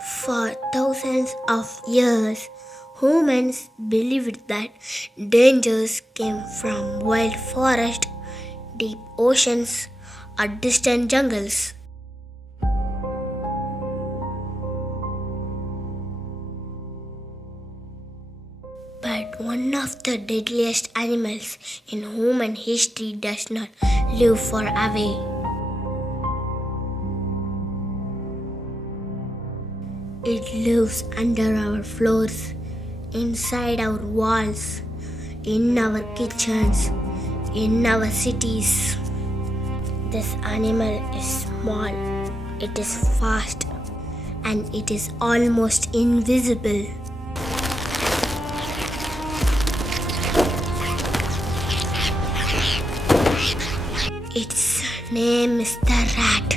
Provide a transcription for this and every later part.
For thousands of years, humans believed that dangers came from wild forests, deep oceans, or distant jungles. But one of the deadliest animals in human history does not live far away. It lives under our floors, inside our walls, in our kitchens, in our cities. This animal is small, it is fast, and it is almost invisible. Its name is the rat.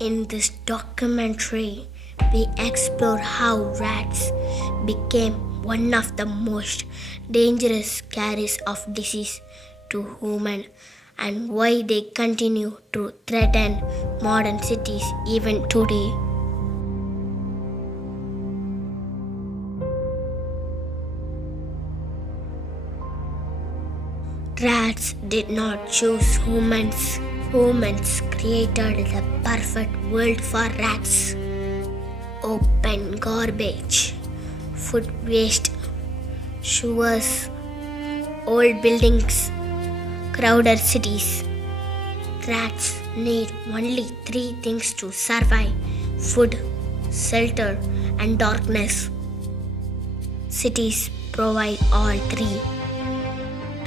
In this documentary, we explore how rats became one of the most dangerous carriers of disease to humans and why they continue to threaten modern cities even today. Rats did not choose humans. Humans created the perfect world for rats. Open garbage, food waste, sewers, old buildings, crowded cities. Rats need only three things to survive: food, shelter, and darkness. Cities provide all three.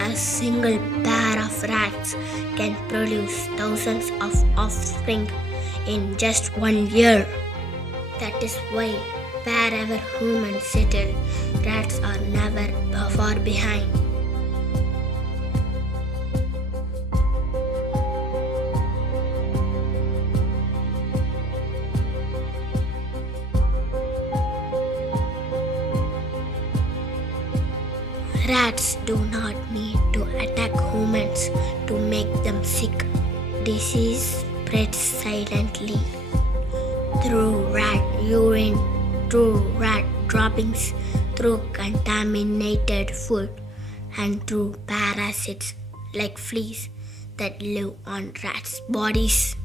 A single pair of rats can produce thousands of offspring in just 1 year. That is why wherever humans settle, rats are never far behind. Rats do not need to attack humans to make them sick. Disease spreads silently through rat urine, through rat droppings, through contaminated food, and through parasites like fleas that live on rats' bodies.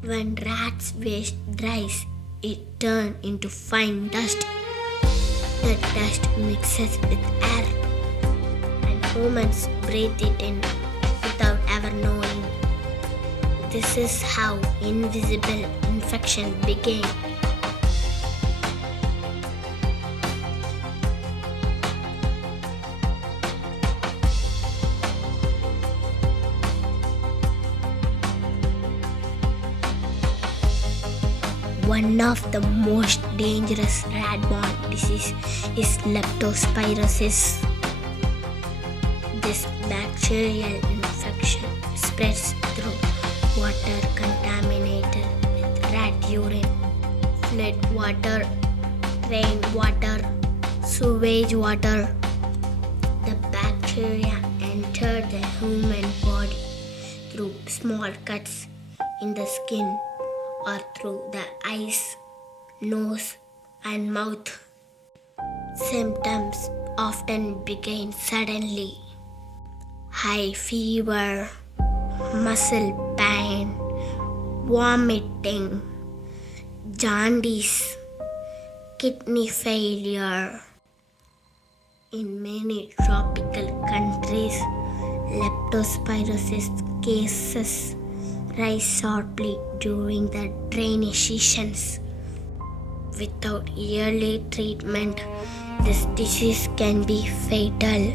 When rats' waste dries, it turns into fine dust. That dust mixes with air, and humans breathe it in without ever knowing. This is how invisible infection began. One of the most dangerous rat-borne disease is Leptospirosis. This bacterial infection spreads through water contaminated with rat urine, floodwater, rainwater, sewage water. The bacteria enter the human body through small cuts in the skin or through the eyes, nose, and mouth. Symptoms often begin suddenly: high fever, muscle pain, vomiting, jaundice, kidney failure. In many tropical countries, leptospirosis cases rise sharply during the rainy seasons. Without early treatment, this disease can be fatal.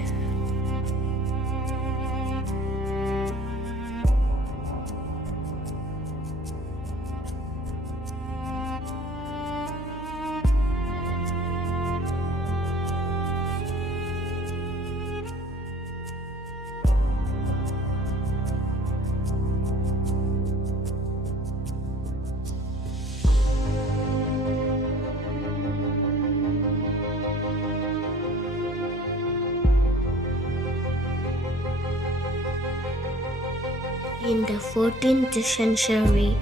In the 14th century,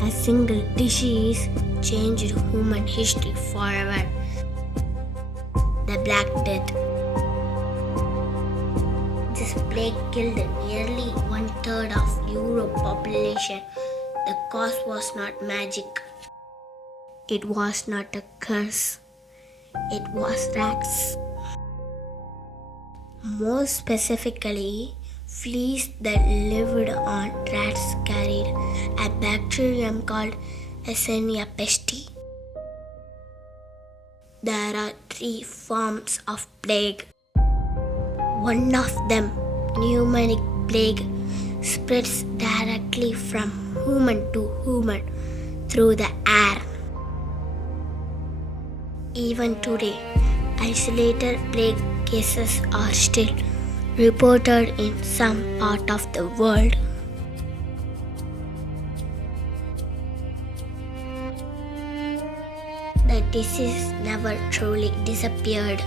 a single disease changed human history forever. The Black Death. This plague killed nearly one-third of Europe population. The cause was not magic. It was not a curse. It was rats. More specifically, fleas that lived on rats carried a bacterium called Yersinia pestis. There are 3 forms of plague. One of them, pneumonic plague, spreads directly from human to human through the air. Even today, isolated plague cases are still reported in some part of the world. The disease never truly disappeared.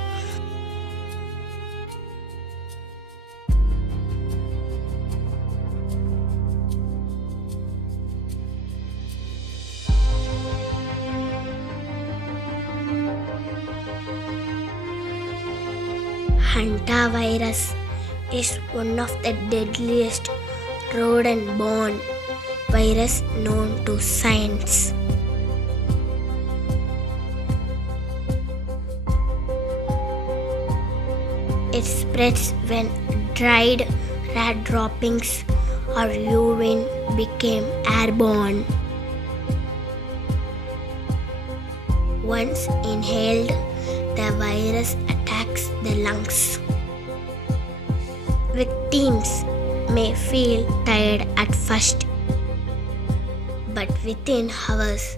Hantavirus is one of the deadliest rodent-borne virus known to science. It spreads when dried rat droppings or urine became airborne. Once inhaled, the virus attacks the lungs. Victims may feel tired at first, but within hours,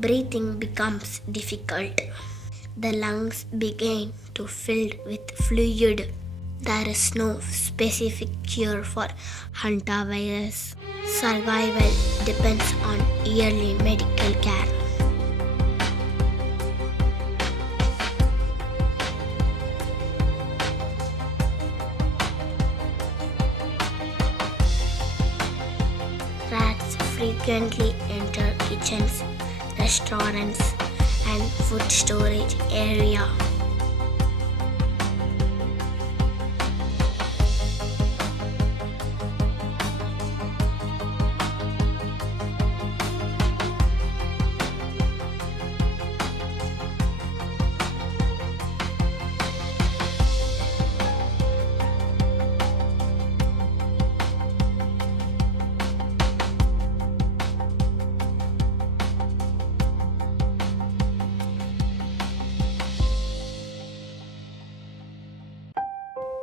breathing becomes difficult. The lungs begin to fill with fluid. There is no specific cure for hantavirus. Survival depends on early medical care. Rats frequently enter kitchens, restaurants, and food storage area.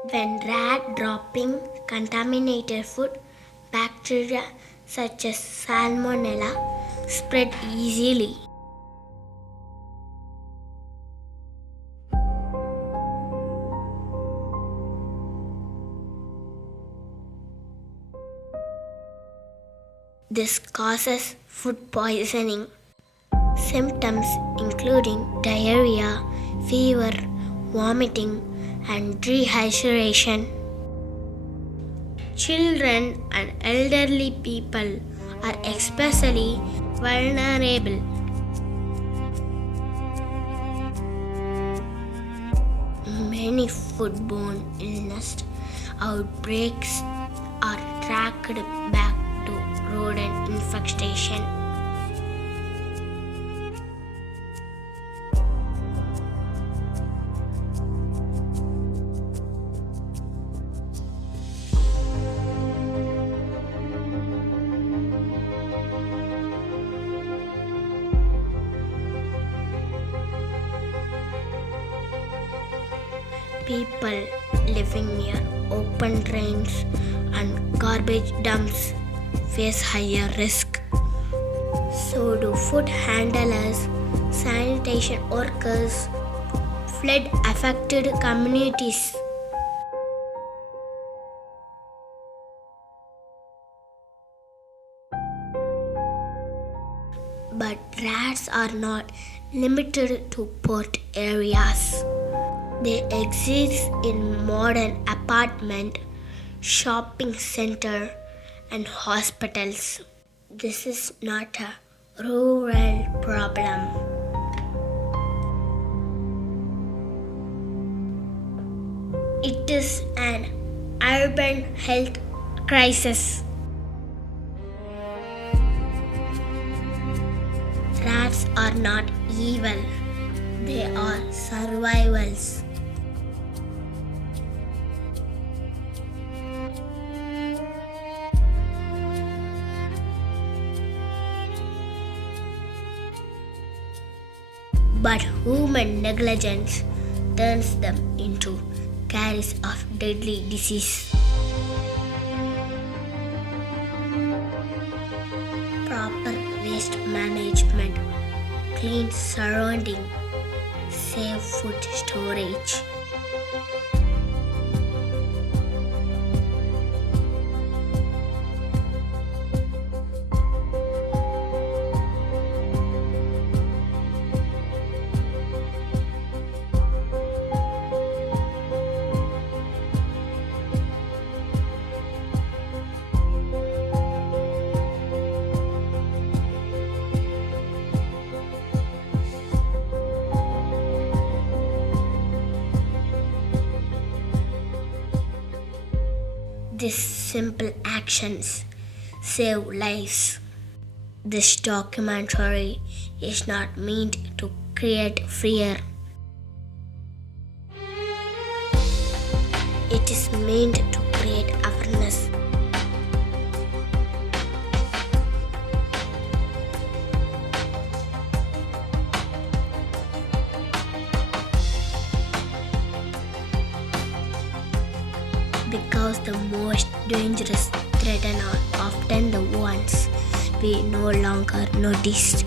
When rat dropping contaminated food, bacteria such as Salmonella spread easily. This causes food poisoning. Symptoms including diarrhea, fever, vomiting, and dehydration. Children and elderly people are especially vulnerable. Many foodborne illness outbreaks are tracked back to rodent infestation. People living near open drains and garbage dumps face higher risk. So do food handlers, sanitation workers, flood affected communities. But rats are not limited to port areas. They exist in modern apartment, shopping center and hospitals. This is not a rural problem. It is an urban health crisis. Rats are not evil, they are survivals. But human negligence turns them into carriers of deadly disease. Proper waste management, clean surrounding, safe food storage. These simple actions save lives. This documentary is not meant to create fear. It is meant to create awareness. Because the most dangerous threat are often the ones we no longer noticed.